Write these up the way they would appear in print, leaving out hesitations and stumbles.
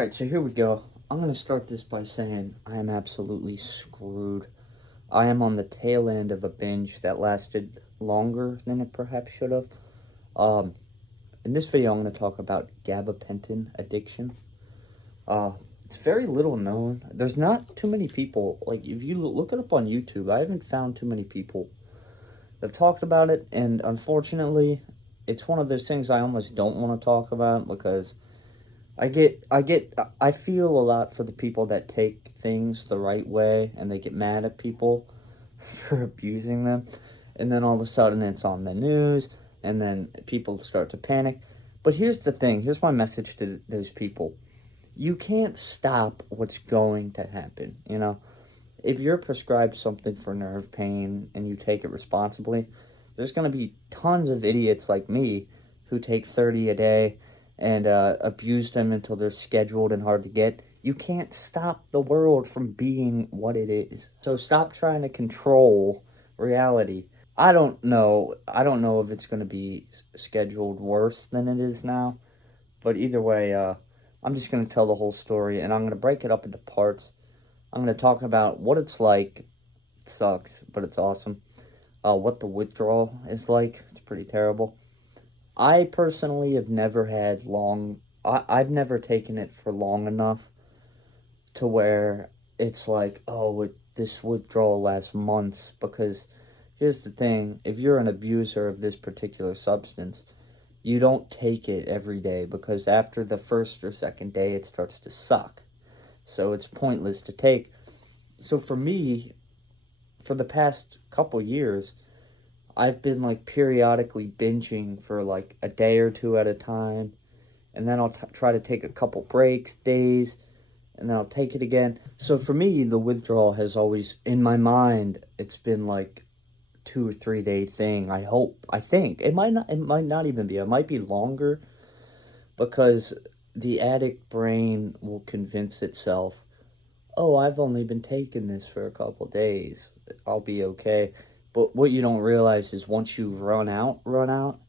Alright, so here we go. I'm going to start this by saying I am absolutely screwed. I am on the tail end of a binge that lasted longer than it perhaps should have. Um, in this video, I'm going to talk about Gabapentin Addiction. It's very little known. There's not too many people, like, if you look it up on YouTube, I haven't found too many people that have talked about it, and unfortunately, it's one of those things I almost don't want to talk about because I feel a lot for the people that take things the right way and they get mad at people for abusing them. And then all of a sudden it's on the news and then people start to panic. But here's the thing. Here's my message to those people. You can't stop what's going to happen, you know? If you're prescribed something for nerve pain and you take it responsibly, there's going to be tons of idiots like me who take 30 a day and abuse them until they're scheduled and hard to get. You can't stop the world from being what it is. So stop trying to control reality. I don't know if it's going to be scheduled worse than it is now. But either way, I'm just going to tell the whole story, and I'm going to break it up into parts. I'm going to talk about what it's like. It sucks, but it's awesome. What the withdrawal is like. It's pretty terrible. I personally have never had I've never taken it for long enough to where it's like, oh, this withdrawal lasts months. Because here's the thing, if you're an abuser of this particular substance, you don't take it every day because after the first or second day, it starts to suck. So it's pointless to take. So for me, for the past couple years, I've been like periodically binging for like a day or two at a time, and then I'll try to take a couple breaks, days, and then I'll take it again. So for me, the withdrawal has always, in my mind, it's been like 2 or 3 day thing. I think it might not even be. It might be longer because the addict brain will convince itself, oh, I've only been taking this for a couple days. I'll be okay. But what you don't realize is once you run out,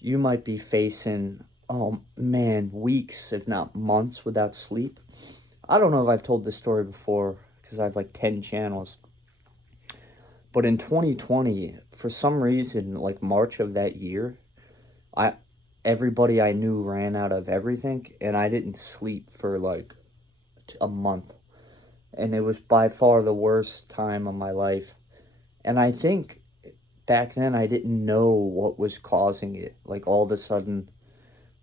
you might be facing, oh man, weeks, if not months without sleep. I don't know if I've told this story before because I have like 10 channels. But in 2020, for some reason, like March of that year, everybody I knew ran out of everything, and I didn't sleep for like a month. And it was by far the worst time of my life. And I think back then I didn't know what was causing it. Like all of a sudden,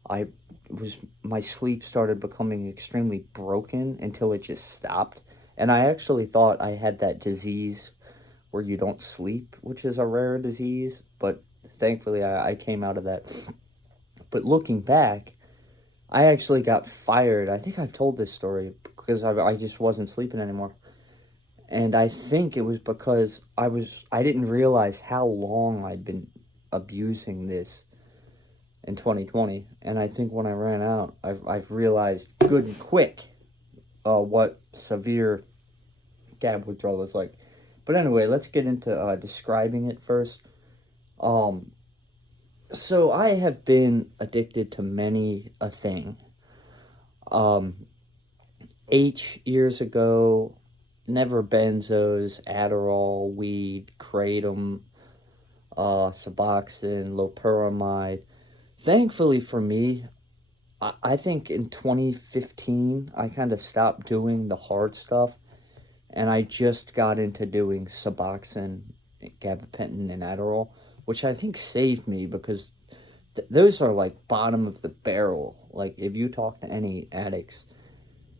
my sleep started becoming extremely broken until it just stopped. And I actually thought I had that disease where you don't sleep, which is a rare disease. But thankfully I came out of that. But looking back, I actually got fired. I think I've told this story because I just wasn't sleeping anymore. And I think it was because I didn't realize how long I'd been abusing this in 2020. And I think when I ran out, I've realized good and quick what severe gab withdrawal is like. But anyway, let's get into describing it first. So I have been addicted to many a thing. 8 years ago, never benzos, Adderall, weed, kratom, Suboxone, loperamide. Thankfully for me, I think in 2015, I kind of stopped doing the hard stuff, and I just got into doing Suboxone, Gabapentin, and Adderall, which I think saved me because those are like bottom of the barrel. Like if you talk to any addicts,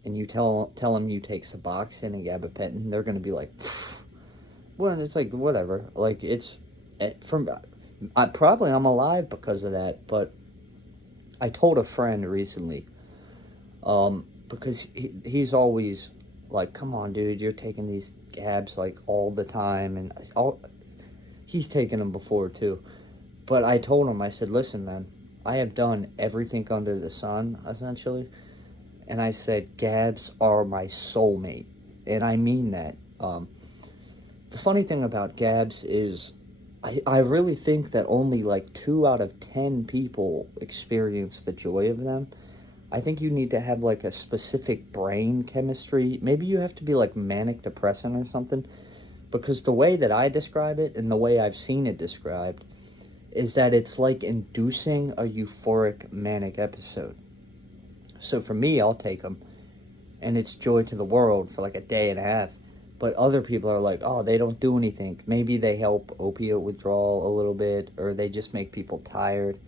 and you tell them you take Suboxone and Gabapentin, they're going to be like, pfft. Well, it's like, whatever. Like, probably I'm alive because of that, but I told a friend recently, because he's always like, come on, dude, you're taking these gabs, like, all the time, and he's taken them before, too. But I told him, I said, listen, man, I have done everything under the sun, essentially. And I said, gabs are my soulmate. And I mean that. The funny thing about gabs is I really think that only like 2 out of 10 people experience the joy of them. I think you need to have like a specific brain chemistry. Maybe you have to be like manic depressant or something, because the way that I describe it and the way I've seen it described is that it's like inducing a euphoric manic episode. So for me, I'll take them, and it's joy to the world for like a day and a half. But other people are like, oh, they don't do anything. Maybe they help opiate withdrawal a little bit, or they just make people tired.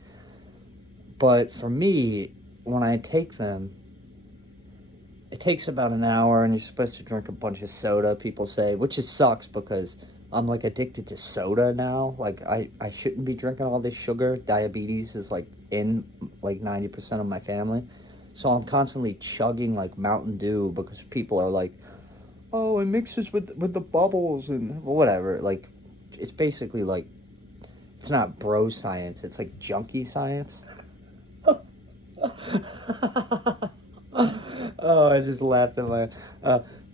But for me, when I take them, it takes about an hour, and you're supposed to drink a bunch of soda, people say, which just sucks because I'm like addicted to soda now. Like I shouldn't be drinking all this sugar. Diabetes is like in like 90% of my family. So I'm constantly chugging like Mountain Dew because people are like, oh, it mixes with the bubbles and whatever. Like, it's basically like, it's not bro science, it's like junkie science. Oh, I just laughed at my,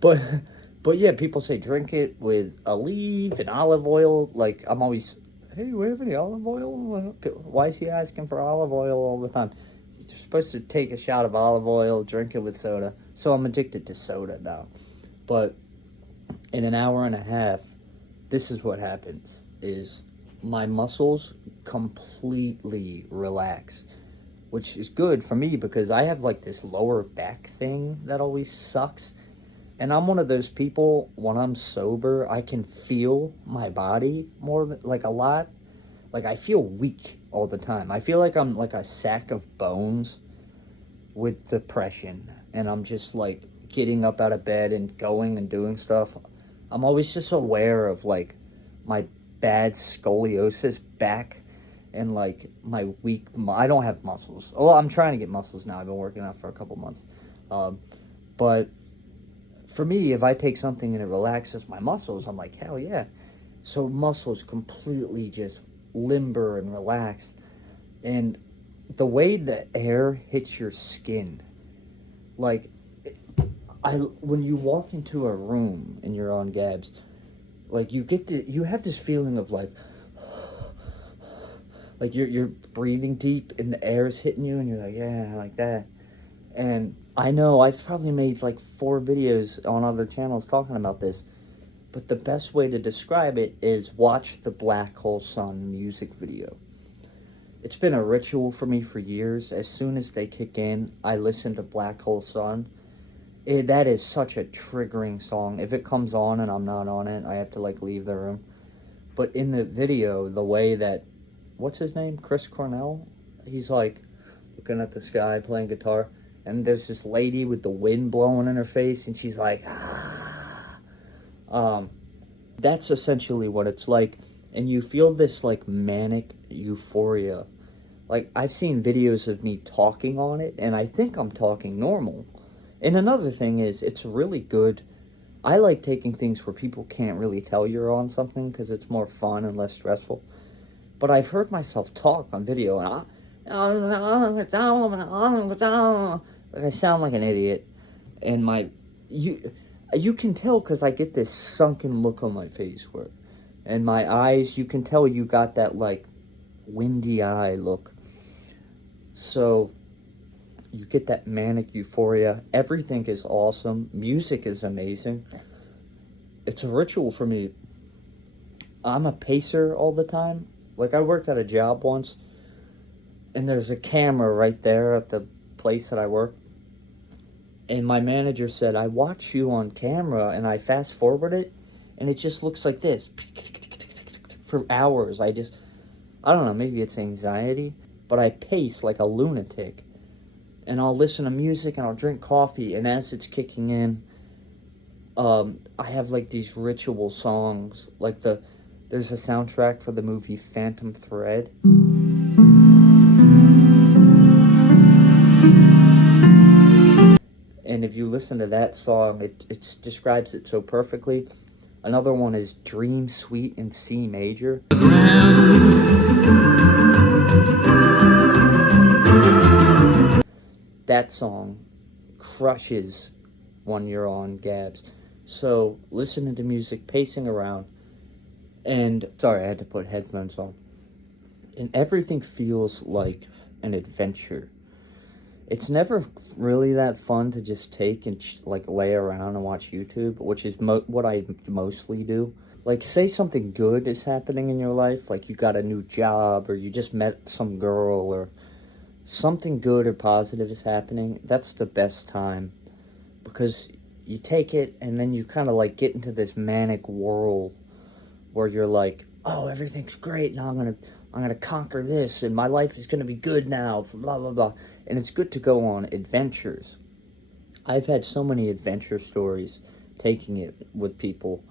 but yeah, people say drink it with olive and olive oil. Like, I'm always, hey, we have any olive oil? Why is he asking for olive oil all the time? You're supposed to take a shot of olive oil, drink it with soda. So I'm addicted to soda now. But in an hour and a half, this is what happens, is my muscles completely relax, which is good for me because I have like this lower back thing that always sucks. And I'm one of those people, when I'm sober, I can feel my body more than, like a lot. Like I feel weak all the time. I feel like I'm like a sack of bones with depression. And I'm just like getting up out of bed and going and doing stuff. I'm always just aware of like my bad scoliosis back and like my weak, I don't have muscles. Well, I'm trying to get muscles now. I've been working out for a couple months. But for me, if I take something and it relaxes my muscles, I'm like, hell yeah. So muscles completely just limber and relaxed. And the way the air hits your skin, like, when you walk into a room and you're on Gabs, like you have this feeling of like you're breathing deep and the air is hitting you and you're like, yeah, like that. And I know I've probably made like 4 videos on other channels talking about this, but the best way to describe it is watch the Black Hole Sun music video. It's been a ritual for me for years. As soon as they kick in, I listen to Black Hole Sun. That is such a triggering song. If it comes on and I'm not on it, I have to like leave the room. But in the video, the way that, what's his name? Chris Cornell? He's like looking at the sky, playing guitar. And there's this lady with the wind blowing in her face, and she's like, ah. That's essentially what it's like. And you feel this like manic euphoria. Like, I've seen videos of me talking on it, and I think I'm talking normal. And another thing is, it's really good. I like taking things where people can't really tell you're on something because it's more fun and less stressful. But I've heard myself talk on video, and I sound like an idiot. And you can tell because I get this sunken look on my face and my eyes, you can tell you got that like windy eye look. So you get that manic euphoria. Everything is awesome. Music is amazing. It's a ritual for me. I'm a pacer all the time. Like, I worked at a job once, and there's a camera right there at the place that I work. And my manager said, I watch you on camera, and I fast forward it, and it just looks like this for hours. I don't know, maybe it's anxiety, but I pace like a lunatic. And I'll listen to music and I'll drink coffee, and as it's kicking in, I have like these ritual songs. Like there's a soundtrack for the movie Phantom Thread. And if you listen to that song, it describes it so perfectly. Another one is Dream Suite in C major. That song crushes when you're on Gabs. So listening to music, pacing around, and sorry, I had to put headphones on. And everything feels like an adventure. it's never really that fun to just take and like lay around and watch YouTube, which is what I mostly do. Like, say something good is happening in your life, like you got a new job or you just met some girl or something good or positive is happening. That's the best time, because you take it and then you kind of like get into this manic whirl where you're like, oh, everything's great now. I'm gonna conquer this, and my life is gonna be good now. Blah blah blah. And it's good to go on adventures. I've had so many adventure stories, taking it with people,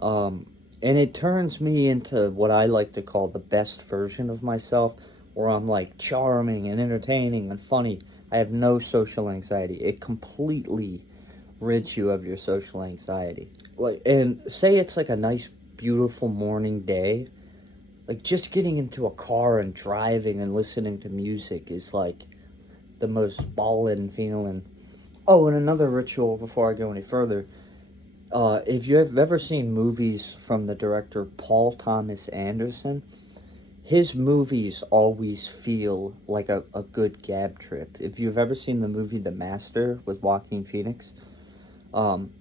and it turns me into what I like to call the best version of myself, where I'm like charming and entertaining and funny. I have no social anxiety. It completely rids you of your social anxiety. Like, and say it's like a nice, beautiful morning day. Like, just getting into a car and driving and listening to music is like the most ballin' feeling. Oh, and another ritual before I go any further. If you have ever seen movies from the director Paul Thomas Anderson, his movies always feel like a good gab trip. If you've ever seen the movie The Master with Joaquin Phoenix, um,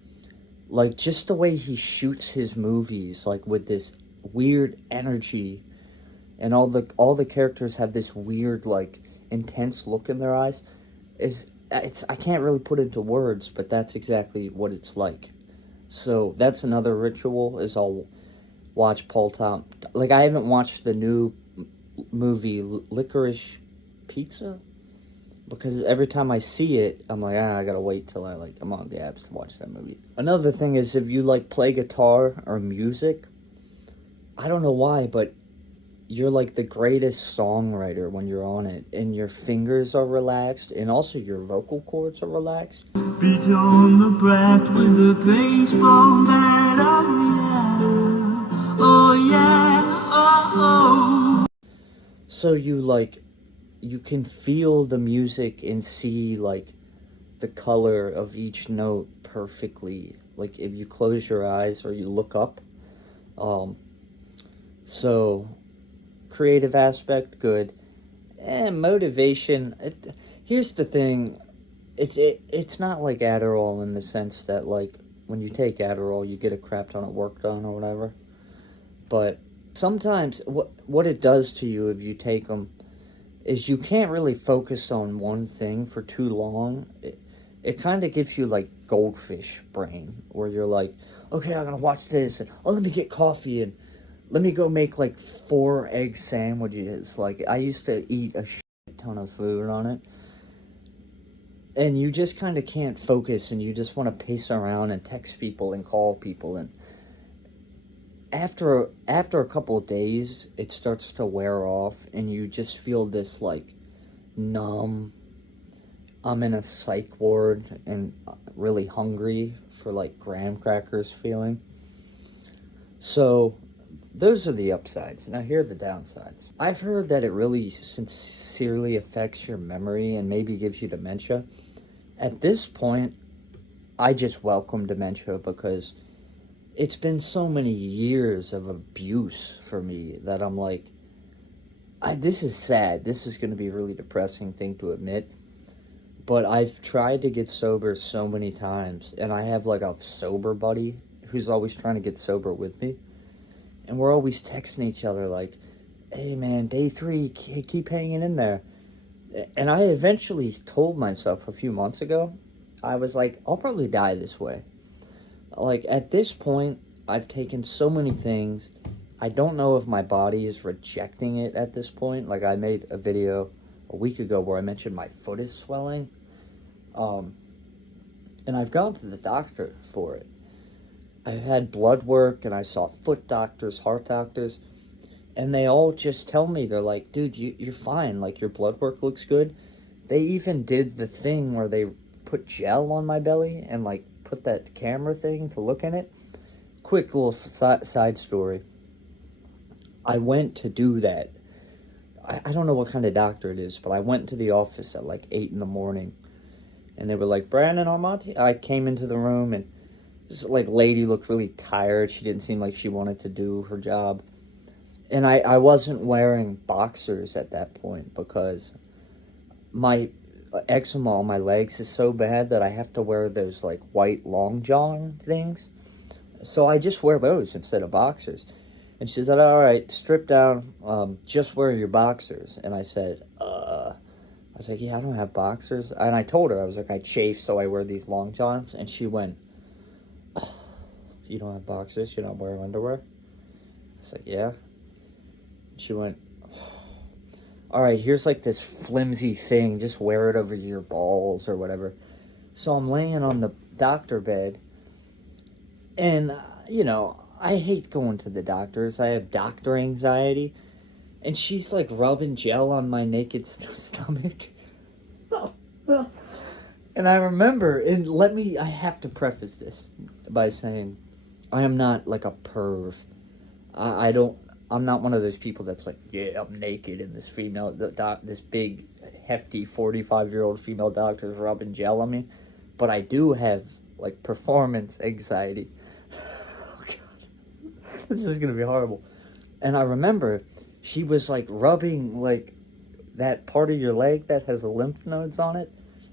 like, just the way he shoots his movies, like with this weird energy, and all the characters have this weird, like, intense look in their eyes, it's I can't really put into words, but that's exactly what it's like. So that's another ritual, is I'll watch Paul Tom. Like, I haven't watched the new movie Licorice Pizza, because every time I see it, I'm like, I gotta wait till I'm on Gabs to watch that movie. Another thing is, if you like play guitar or music, I don't know why, but you're like the greatest songwriter when you're on it, and your fingers are relaxed, and also your vocal cords are relaxed. Beat on the brat with a baseball bat, oh yeah, oh. So you can feel the music and see like the color of each note perfectly, like if you close your eyes or you look up. So creative aspect, good. And motivation, here's the thing, it's not like Adderall in the sense that, like, when you take Adderall you get a crap ton of work done or whatever. But sometimes what it does to you if you take them is you can't really focus on one thing for too long. It kind of gives you like goldfish brain, where you're like, okay, I'm gonna watch this, and oh, let me get coffee, and let me go make like 4 egg sandwiches. Like, I used to eat a shit ton of food on it, and you just kind of can't focus, and you just want to pace around and text people and call people, and after a couple of days it starts to wear off, and you just feel this like numb, I'm in a psych ward and really hungry for like graham crackers feeling. So those are the upsides. Now here are the downsides. I've heard that it really sincerely affects your memory and maybe gives you dementia. At this point, I just welcome dementia, because it's been so many years of abuse for me that I'm like, this is sad. This is going to be a really depressing thing to admit. But I've tried to get sober so many times, and I have like a sober buddy who's always trying to get sober with me. And we're always texting each other like, hey man, day 3, keep hanging in there. And I eventually told myself a few months ago, I was like, I'll probably die this way. Like, at this point, I've taken so many things. I don't know if my body is rejecting it at this point. Like, I made a video a week ago where I mentioned my foot is swelling. And I've gone to the doctor for it. I've had blood work, and I saw foot doctors, heart doctors, and they all just tell me, they're like, dude, you're fine. Like, your blood work looks good. They even did the thing where they put gel on my belly and like put that camera thing to look in it. Quick little side story. I went to do that. I don't know what kind of doctor it is, but I went to the office at like 8 in the morning, and they were like, Brandon Harmonti. I came into the room, and this like lady looked really tired. She didn't seem like she wanted to do her job. And I wasn't wearing boxers at that point, because my eczema on my legs is so bad that I have to wear those like white long john things. So I just wear those instead of boxers. And she said, all right, strip down, just wear your boxers. And I said, I was like, yeah, I don't have boxers. And I told her, I was like, I chafe, so I wear these long johns. And she went, you don't have boxers? You're not wearing underwear? I was like, yeah. She went, all right, here's like this flimsy thing. Just wear it over your balls or whatever. So I'm laying on the doctor bed. And, I hate going to the doctors. I have doctor anxiety. And she's like rubbing gel on my naked stomach. And I remember, and I have to preface this by saying, I am not like a perv. I'm not one of those people that's like, yeah, I'm naked and this big, hefty 45-year-old female doctor is rubbing gel on me. But I do have like performance anxiety. Oh, God. This is going to be horrible. And I remember she was like rubbing like that part of your leg that has the lymph nodes on it.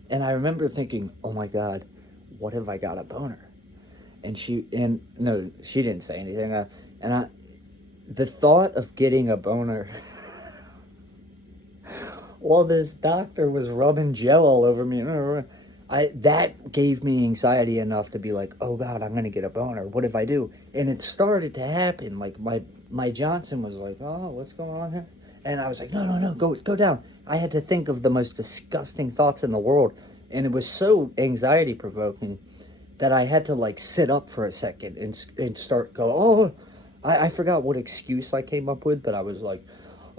And I remember thinking, oh my God, what if I got a boner? No, she didn't say anything. The thought of getting a boner while this doctor was rubbing gel all over me, that gave me anxiety enough to be like, oh God, I'm going to get a boner. What if I do? And it started to happen. Like my Johnson was like, oh, what's going on here? And I was like, no, go down. I had to think of the most disgusting thoughts in the world. And it was so anxiety provoking that I had to like sit up for a second and start oh, I forgot what excuse I came up with, but I was like,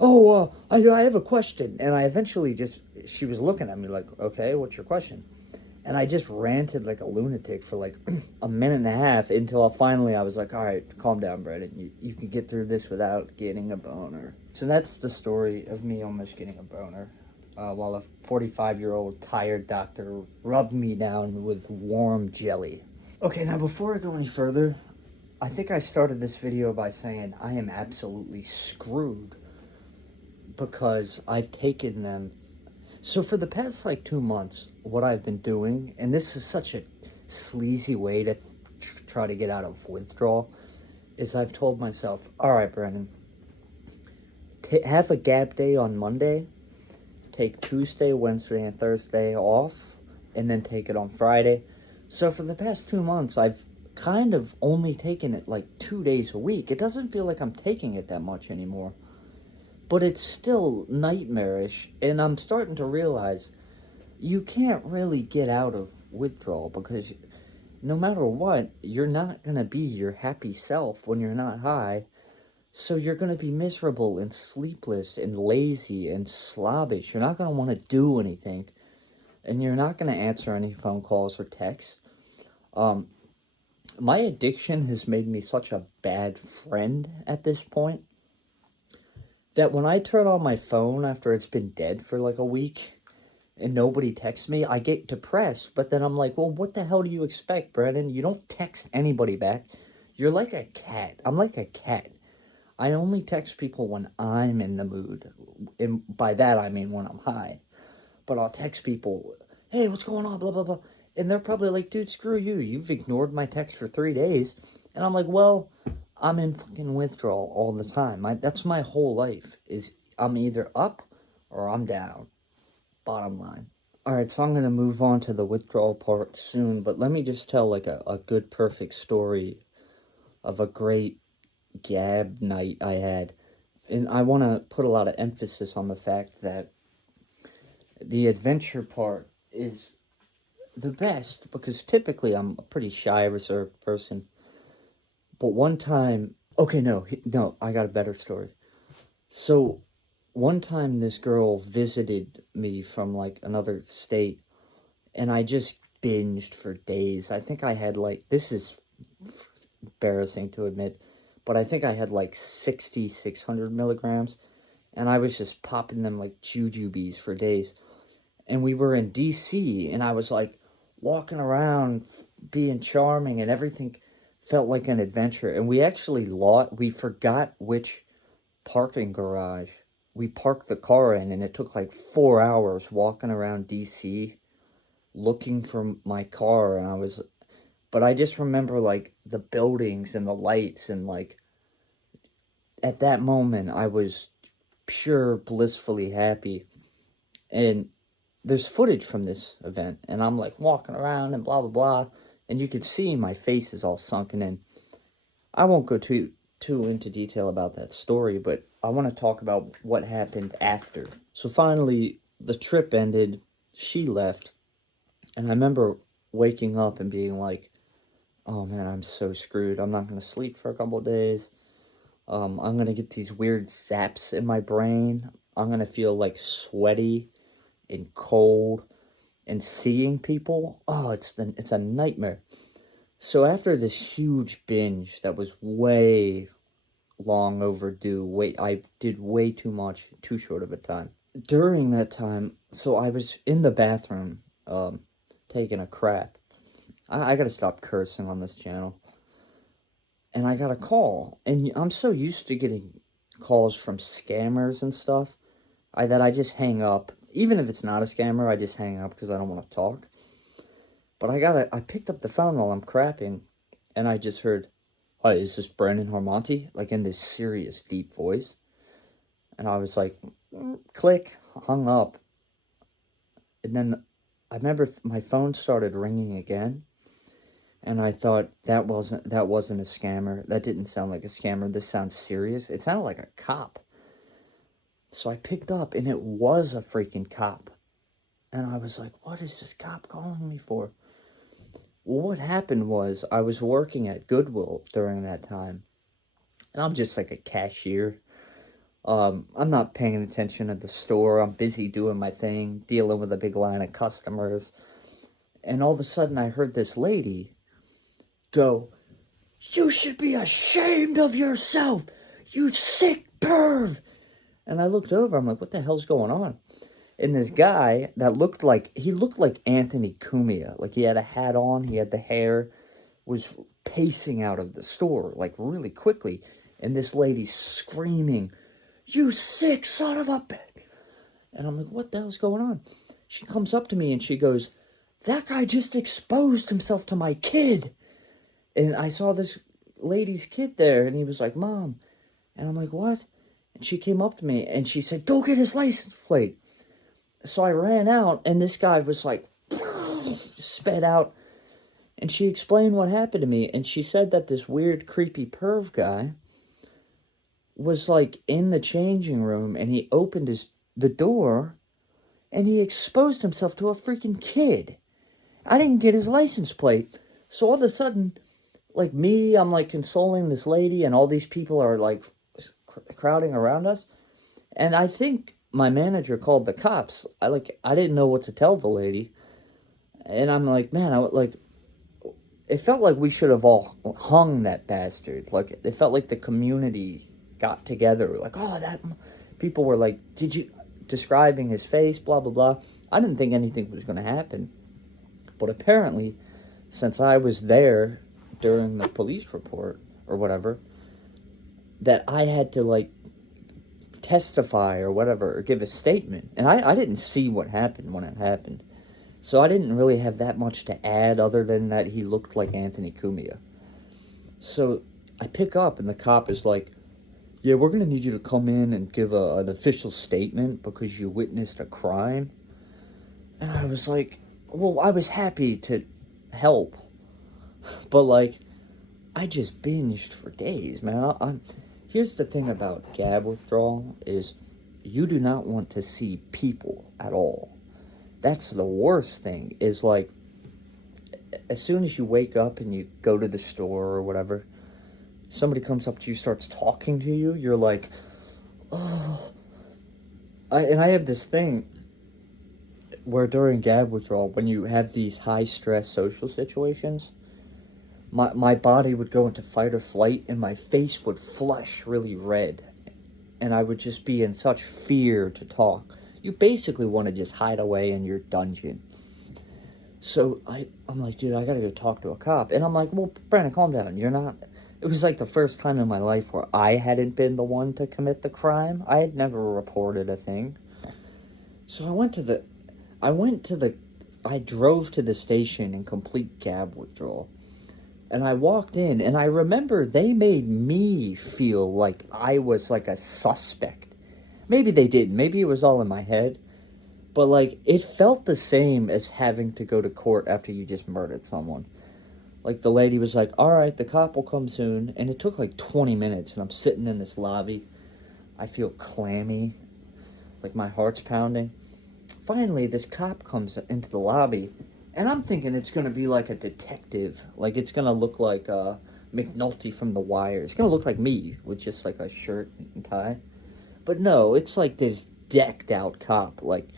oh, I have a question. And I eventually she was looking at me like, okay, what's your question? And I just ranted like a lunatic for like a minute and a half until finally I was like, all right, calm down, Brendan. You can get through this without getting a boner. So that's the story of me almost getting a boner while a 45-year-old tired doctor rubbed me down with warm jelly. Okay, now before I go any further, I think I started this video by saying I am absolutely screwed because I've taken them. So for the past like 2 months, what I've been doing, and this is such a sleazy way to try to get out of withdrawal, is I've told myself, all right, Brennan, have a gap day on Monday, take Tuesday, Wednesday, and Thursday off, and then take it on Friday. So for the past 2 months, I've kind of only taken it like 2 days a week. It doesn't feel like I'm taking it that much anymore. But it's still nightmarish, and I'm starting to realize you can't really get out of withdrawal because no matter what, you're not going to be your happy self when you're not high. So you're going to be miserable and sleepless and lazy and slobbish. You're not going to want to do anything, and you're not going to answer any phone calls or texts. My addiction has made me such a bad friend at this point that when I turn on my phone after it's been dead for like a week and nobody texts me, I get depressed. But then I'm like, well, what the hell do you expect, Brennan? You don't text anybody back. You're like a cat. I'm like a cat. I only text people when I'm in the mood. And by that, I mean when I'm high. But I'll text people, hey, what's going on, blah, blah, blah. And they're probably like, dude, screw you. You've ignored my text for 3 days. And I'm like, well, I'm in fucking withdrawal all the time. That's my whole life, is I'm either up or I'm down. Bottom line. All right, so I'm going to move on to the withdrawal part soon. But let me just tell like a good, perfect story of a great gab night I had. And I want to put a lot of emphasis on the fact that the adventure part is the best because typically I'm a pretty shy, reserved person. But one time, okay, no, I got a better story. So one time this girl visited me from like another state and I just binged for days. I think I had like, this is embarrassing to admit, but I think I had like 600 milligrams and I was just popping them like jujubes for days. And we were in DC and I was like walking around being charming and everything felt like an adventure. And we actually we forgot which parking garage we parked the car in, and it took like 4 hours walking around DC looking for my car. But I just remember like the buildings and the lights, and like at that moment I was pure blissfully happy. And there's footage from this event, and I'm like walking around and blah blah blah, and you can see my face is all sunken in. I won't go too into detail about that story, but I want to talk about what happened after. So finally, the trip ended. She left, and I remember waking up and being like, "Oh man, I'm so screwed. I'm not gonna sleep for a couple of days. I'm gonna get these weird zaps in my brain. I'm gonna feel like sweaty and cold, and seeing people. Oh, it's a nightmare." So after this huge binge that was way long overdue, I did way too much, too short of a time. During that time, so I was in the bathroom, taking a crap. I gotta stop cursing on this channel. And I got a call, and I'm so used to getting calls from scammers and stuff, that I just hang up. Even if it's not a scammer, I just hang up because I don't want to talk. But I picked up the phone while I'm crapping, and I just heard, "Hi, is this Brandon Harmonti?" Like in this serious, deep voice. And I was like, click, hung up. And then I remember my phone started ringing again. And I thought that wasn't a scammer. That didn't sound like a scammer. This sounds serious. It sounded like a cop. So I picked up, and it was a freaking cop. And I was like, what is this cop calling me for? Well, what happened was I was working at Goodwill during that time. And I'm just like a cashier. I'm not paying attention at the store. I'm busy doing my thing, dealing with a big line of customers. And all of a sudden I heard this lady go, "You should be ashamed of yourself, you sick perv." And I looked over, I'm like, what the hell's going on? And this guy that looked like Anthony Cumia. Like he had a hat on, he had the hair, was pacing out of the store, like really quickly. And this lady's screaming, "You sick son of a bitch." And I'm like, what the hell's going on? She comes up to me and she goes, "That guy just exposed himself to my kid." And I saw this lady's kid there, and he was like, "Mom." And I'm like, "What?" And she came up to me and she said, "Go get his license plate." So I ran out, and this guy was like, sped out. And she explained what happened to me. And she said that this weird, creepy perv guy was like in the changing room, and he opened the door, and he exposed himself to a freaking kid. I didn't get his license plate. So all of a sudden, like me, I'm like consoling this lady, and all these people are like crowding around us. And I think my manager called the cops. I didn't know what to tell the lady. And I'm like, man, it felt like we should have all hung that bastard. Like, it felt like the community got together. Like, oh, that, people were like, "Did you," describing his face, blah, blah, blah. I didn't think anything was going to happen. But apparently, since I was there during the police report or whatever, that I had to like testify or whatever, or give a statement. And I didn't see what happened when it happened. So I didn't really have that much to add other than that he looked like Anthony Cumia. So I pick up, and the cop is like, "Yeah, we're going to need you to come in and give an official statement because you witnessed a crime." And I was like, well, I was happy to help. But like, I just binged for days, man. Here's the thing about gab withdrawal is you do not want to see people at all. That's the worst thing, is like, as soon as you wake up and you go to the store or whatever, somebody comes up to you, starts talking to you, you're like, oh. I have this thing where during gab withdrawal, when you have these high stress social situations, my body would go into fight or flight, and my face would flush really red, and I would just be in such fear to talk. You basically want to just hide away in your dungeon. So I'm like, dude, I gotta go talk to a cop. And I'm like, well, Brandon, calm down. You're not. It was like the first time in my life where I hadn't been the one to commit the crime. I had never reported a thing. So I drove to the station in complete gab withdrawal. And I walked in, and I remember they made me feel like I was like a suspect. Maybe they didn't. Maybe it was all in my head. But, like, it felt the same as having to go to court after you just murdered someone. Like, the lady was like, all right, the cop will come soon. And it took like 20 minutes, and I'm sitting in this lobby. I feel clammy, like my heart's pounding. Finally, this cop comes into the lobby, and I'm thinking it's going to be like a detective. Like, it's going to look like McNulty from The Wire. It's going to look like me with just, like, a shirt and tie. But no, it's like this decked-out cop, like,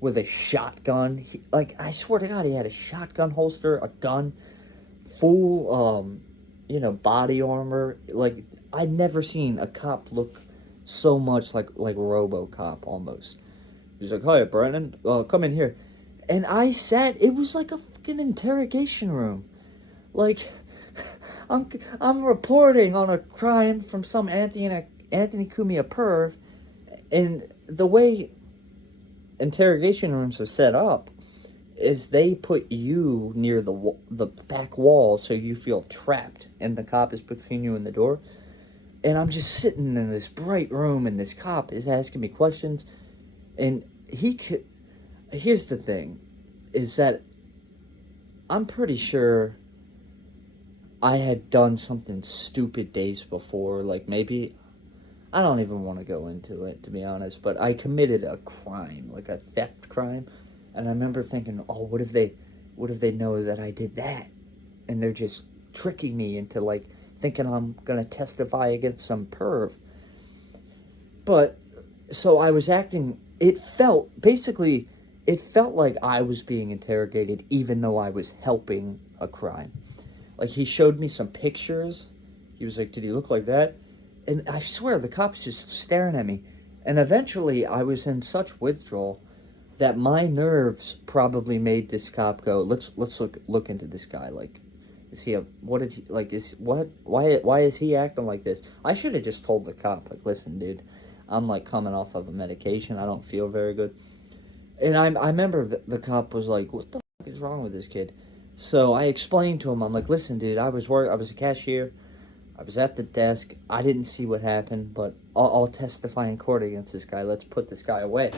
with a shotgun. Like, I swear to God, he had a shotgun holster, a gun, full, body armor. Like, I'd never seen a cop look so much like RoboCop, almost. He's like, hi, Brandon, come in here. And I sat, it was like a fucking interrogation room. Like, I'm reporting on a crime from some Anthony Cumia perv, and the way interrogation rooms are set up is they put you near the back wall so you feel trapped, and the cop is between you and the door. And I'm just sitting in this bright room, and this cop is asking me questions, and here's the thing, is that I'm pretty sure I had done something stupid days before. Like, maybe, I don't even want to go into it, to be honest, but I committed a crime, like a theft crime, and I remember thinking, oh, what if they know that I did that, and they're just tricking me into, like, thinking I'm gonna testify against some perv. But, so I was acting, it felt like I was being interrogated, even though I was helping a crime. Like, he showed me some pictures. He was like, did he look like that? And I swear, the cop's just staring at me. And eventually, I was in such withdrawal that my nerves probably made this cop go, let's look into this guy. Like, is he why is he acting like this? I should have just told the cop, like, listen, dude, I'm, like, coming off of a medication. I don't feel very good. And I remember the cop was like, what the fuck is wrong with this kid? So I explained to him, I'm like, listen, dude, I was a cashier. I was at the desk. I didn't see what happened, but I'll testify in court against this guy. Let's put this guy away.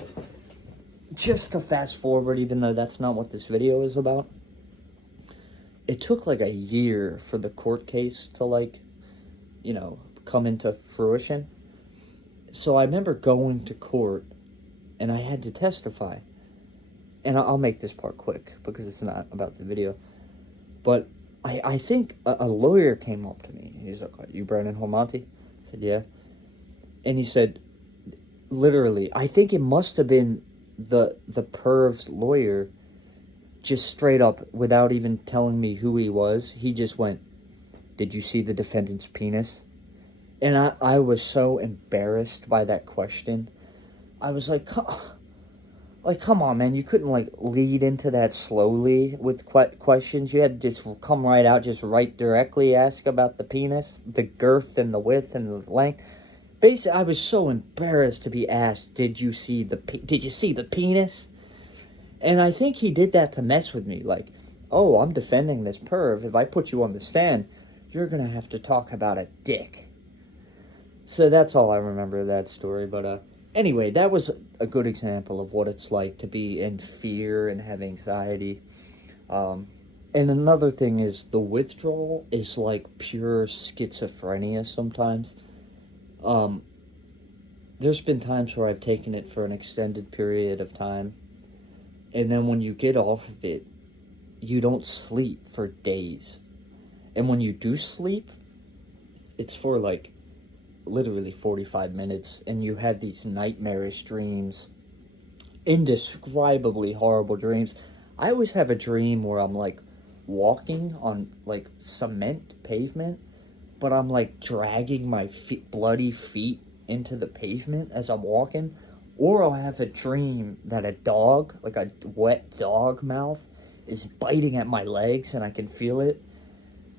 Just to fast forward, even though that's not what this video is about, it took like a year for the court case to, like, come into fruition. So I remember going to court, and I had to testify. And I'll make this part quick, because it's not about the video. But I think a lawyer came up to me. He's like, are you Brandon Harmonti? I said, yeah. And he said, literally, I think it must have been the perv's lawyer, just straight up, without even telling me who he was. He just went, did you see the defendant's penis? And I was so embarrassed by that question. I was like, come on, man. You couldn't, like, lead into that slowly with questions. You had to just come right out, just right directly ask about the penis, the girth and the width and the length. Basically, I was so embarrassed to be asked, did you see the penis? And I think he did that to mess with me. Like, oh, I'm defending this perv. If I put you on the stand, you're going to have to talk about a dick. So that's all I remember of that story. But anyway, that was a good example of what it's like to be in fear and have anxiety. And another thing is, the withdrawal is like pure schizophrenia sometimes. There's been times where I've taken it for an extended period of time, and then when you get off of it, you don't sleep for days. And when you do sleep, it's for like literally 45 minutes, and you have these nightmarish dreams, indescribably horrible dreams. I always have a dream where I'm like walking on like cement pavement, but I'm like dragging my bloody feet into the pavement as I'm walking. Or I'll have a dream that a dog, like a wet dog mouth, is biting at my legs, and I can feel it.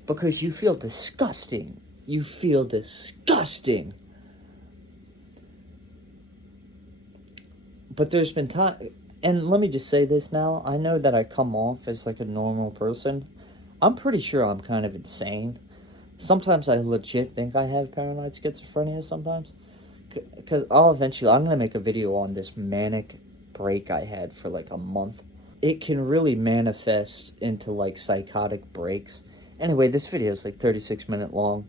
Because you feel disgusting. You feel disgusting. But there's been time, and let me just say this now. I know that I come off as like a normal person. I'm pretty sure I'm kind of insane. Sometimes I legit think I have paranoid schizophrenia sometimes. Because I'm going to make a video on this manic break I had for like a month. It can really manifest into like psychotic breaks. Anyway, this video is like 36-minute long.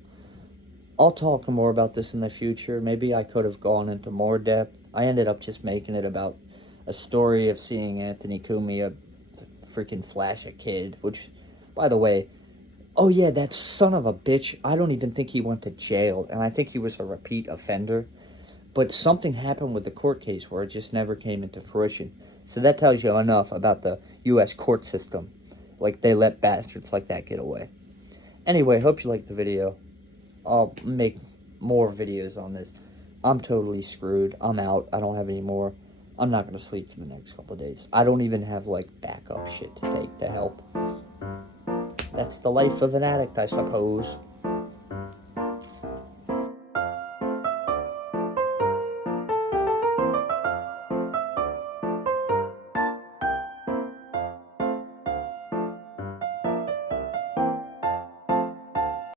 I'll talk more about this in the future. Maybe I could have gone into more depth. I ended up just making it about a story of seeing Anthony Cumia freaking flash a kid, which, by the way, oh yeah, that son of a bitch, I don't even think he went to jail, and I think he was a repeat offender. But something happened with the court case where it just never came into fruition. So that tells you enough about the U.S. court system. Like, they let bastards like that get away. Anyway, hope you liked the video. I'll make more videos on this. I'm totally screwed. I'm out. I don't have any more. I'm not going to sleep for the next couple of days. I don't even have, like, backup shit to take to help. That's the life of an addict, I suppose.